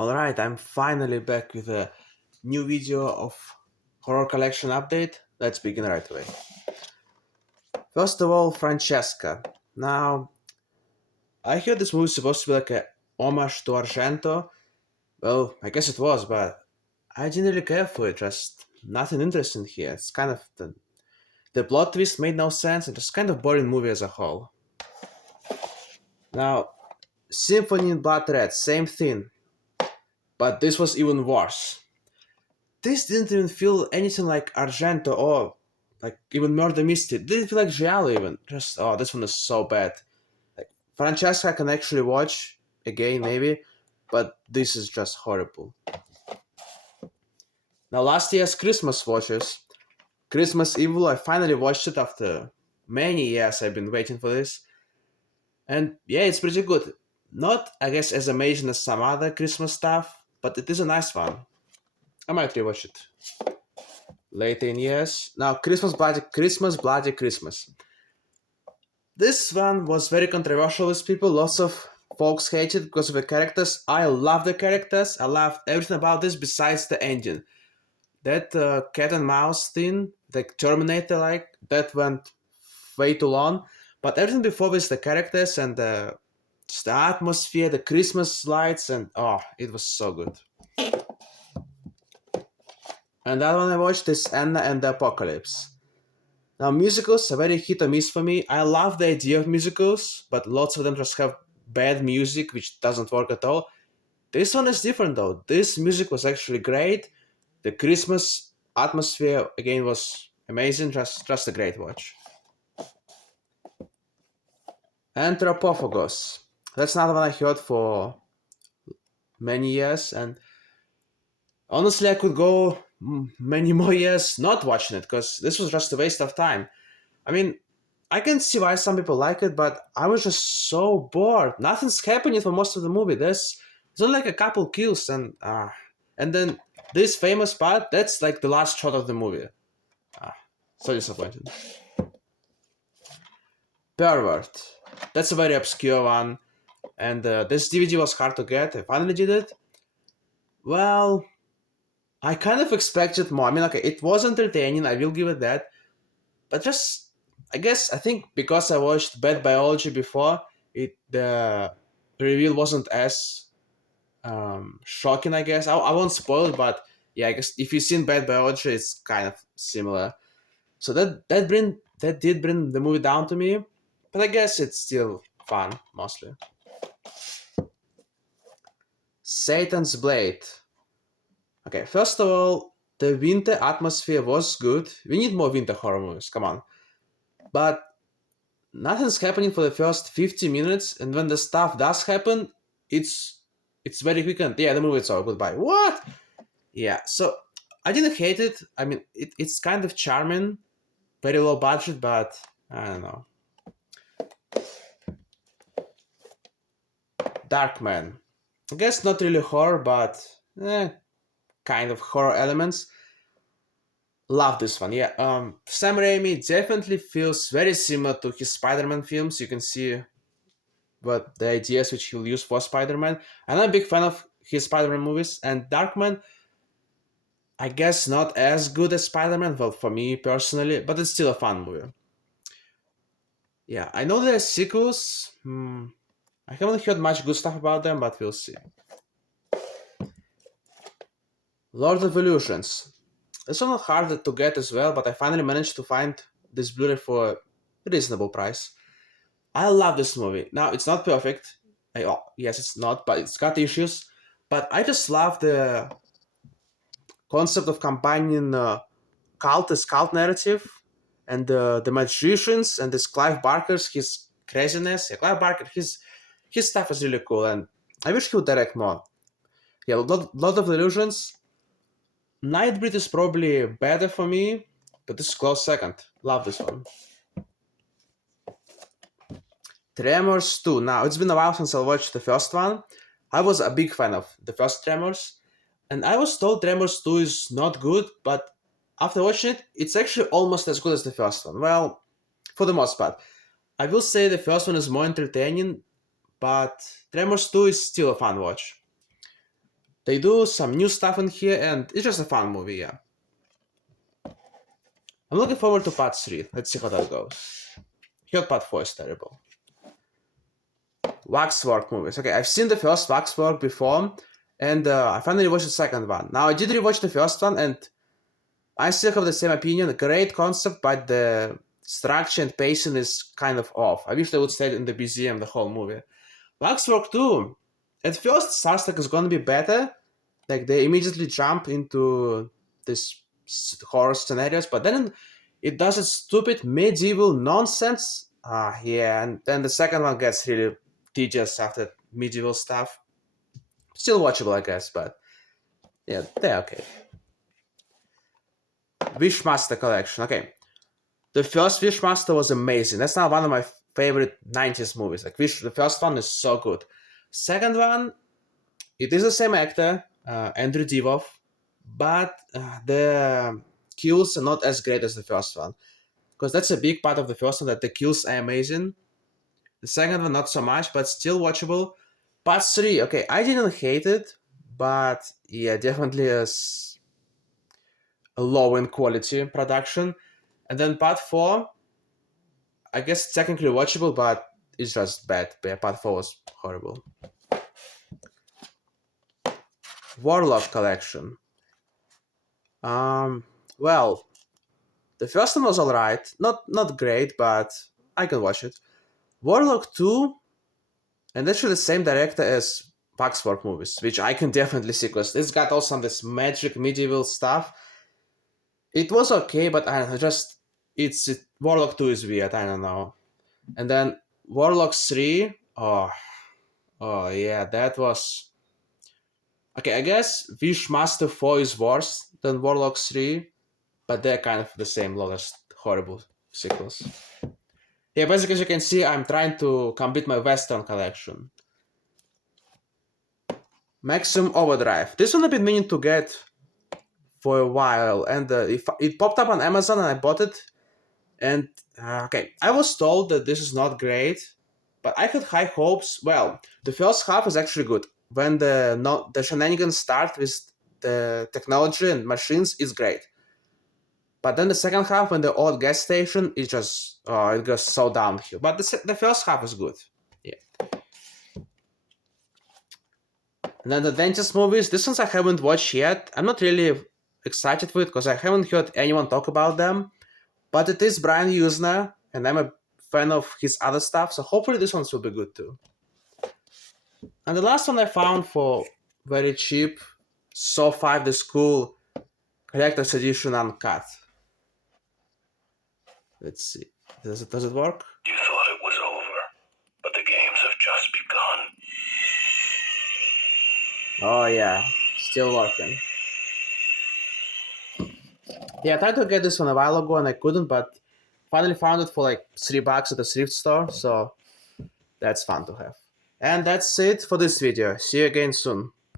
Alright, I'm finally back with a new video of Horror Collection update. Let's begin right away. First of all, Francesca. Now, I heard this movie is supposed to be like a homage to Argento. Well, I guess it was, but I didn't really care for it. Just nothing interesting here. It's kind of the plot twist made no sense and just kind of boring movie as a whole. Now, Symphony in Blood Red, same thing, but this was even worse. This didn't even feel anything like Argento or like even Murder Mystery. It didn't feel like Giallo even. Just this one is so bad. Like Francesca I can actually watch again maybe, but this is just horrible. Now last year's Christmas watches, Christmas Evil, I finally watched it after many years I've been waiting for this. And yeah, it's pretty good. Not I guess as amazing as some other Christmas stuff, but it is a nice one. I might rewatch it later in years. Now, Bloody Christmas. This one was very controversial with people. Lots of folks hate it because of the characters. I love the characters. I love everything about this besides the engine. That cat and mouse thing, the Terminator like, that went way too long. But everything before with the characters and just the atmosphere, the Christmas lights, and oh, it was so good. And that one I watched is Anna and the Apocalypse. Now, musicals are very hit or miss for me. I love the idea of musicals, but lots of them just have bad music, which doesn't work at all. This one is different though. This music was actually great. The Christmas atmosphere again was amazing. Just a great watch. Anthropophagus. That's another one I heard for many years, and honestly, I could go many more years not watching it because this was just a waste of time. I mean, I can see why some people like it, but I was just so bored. Nothing's happening for most of the movie. There's only like a couple kills, and then this famous part. That's like the last shot of the movie. So disappointed. Pervert. That's a very obscure one, and this DVD was hard to get. I finally did it. Well, I kind of expected more. I mean, okay, it was entertaining. I will give it that, but just I think because I watched Bad Biology before, the reveal wasn't as shocking. I guess I won't spoil it, but yeah, I guess if you've seen Bad Biology, it's kind of similar. So that did bring the movie down to me, but I guess it's still fun mostly. Satan's Blade. Okay, first of all, the winter atmosphere was good. We need more winter horror movies. Come on, but nothing's happening for the first 50 minutes, and when the stuff does happen, it's very quick and yeah, the movie is over. Goodbye. What? Yeah, so I didn't hate it. I mean, it's kind of charming, very low budget, but I don't know. Darkman. I guess not really horror, but kind of horror elements. Love this one. Yeah, Sam Raimi definitely feels very similar to his Spider-Man films. You can see what the ideas which he'll use for Spider-Man. And I'm a big fan of his Spider-Man movies. And Darkman, I guess not as good as Spider-Man, well, for me personally, but it's still a fun movie. Yeah, I know there's sequels. I haven't heard much good stuff about them, but we'll see. Lord of Illusions. It's not harder to get as well, but I finally managed to find this Blu-ray for a reasonable price. I love this movie. Now, it's not perfect. Yes, it's not, but it's got issues. But I just love the concept of combining cult narrative and the magicians and this Clive Barker's his craziness. Yeah, Clive Barker, his stuff is really cool, and I wish he would direct more. Yeah, lot of illusions. Nightbreed is probably better for me, but this is close second. Love this one. Tremors 2. Now, it's been a while since I watched the first one. I was a big fan of the first Tremors, and I was told Tremors 2 is not good, but after watching it, it's actually almost as good as the first one. Well, for the most part. I will say the first one is more entertaining, but Tremors 2 is still a fun watch. They do some new stuff in here, and it's just a fun movie, yeah. I'm looking forward to part 3. Let's see how that goes. Heard part 4 is terrible. Waxwork movies. Okay, I've seen the first Waxwork before, and I finally watched the second one. Now, I did rewatch the first one, and I still have the same opinion. Great concept, but the structure and pacing is kind of off. I wish they would stay in the museum the whole movie. Waxwork 2, at first starts like it's gonna be better. Like they immediately jump into this horror scenarios, but then it does its stupid medieval nonsense. Yeah, and then the second one gets really tedious after medieval stuff. Still watchable, I guess, but yeah, they're okay. Wishmaster collection. Okay, the first Wishmaster was amazing. That's now one of my favorite 90s movies. Like the first one is so good. Second one, it is the same actor, Andrew Divoff, but the kills are not as great as the first one. Because that's a big part of the first one, that the kills are amazing. The second one, not so much, but still watchable. Part 3, okay, I didn't hate it, but yeah, definitely is a low in quality production. And then part 4, I guess technically watchable, but it's just bad. Part 4 was horrible. Warlock collection. Well, the first one was alright. Not great, but I can watch it. Warlock 2, and actually the same director as Waxwork movies, which I can definitely see, because it's got also some this magic medieval stuff. It was okay, but I don't know, Warlock 2 is weird, I don't know. And then Warlock 3, oh yeah, that was... Okay, I guess Wishmaster 4 is worse than Warlock 3, but they're kind of the same, lowest horrible sequels. Yeah, basically, as you can see, I'm trying to complete my Western collection. Maximum Overdrive. This one I've been meaning to get for a while, and it popped up on Amazon, and I bought it. And okay, I was told that this is not great, but I had high hopes. Well, the first half is actually good. When the shenanigans start with the technology and machines, is great. But then the second half, when the old gas station, it goes so downhill. But the first half is good. Yeah. And then the Dentist movies, this ones I haven't watched yet. I'm not really excited for it because I haven't heard anyone talk about them. But it is Brian Usna, and I'm a fan of his other stuff, so hopefully this one will be good too. And the last one I found for very cheap, Saw 5 The School Collector's Edition Uncut. Let's see. Does it work? You thought it was over, but the games have just begun. Oh yeah, still working. Yeah, I tried to get this one a while ago and I couldn't, but finally found it for like $3 at a thrift store, so that's fun to have. And that's it for this video. See you again soon.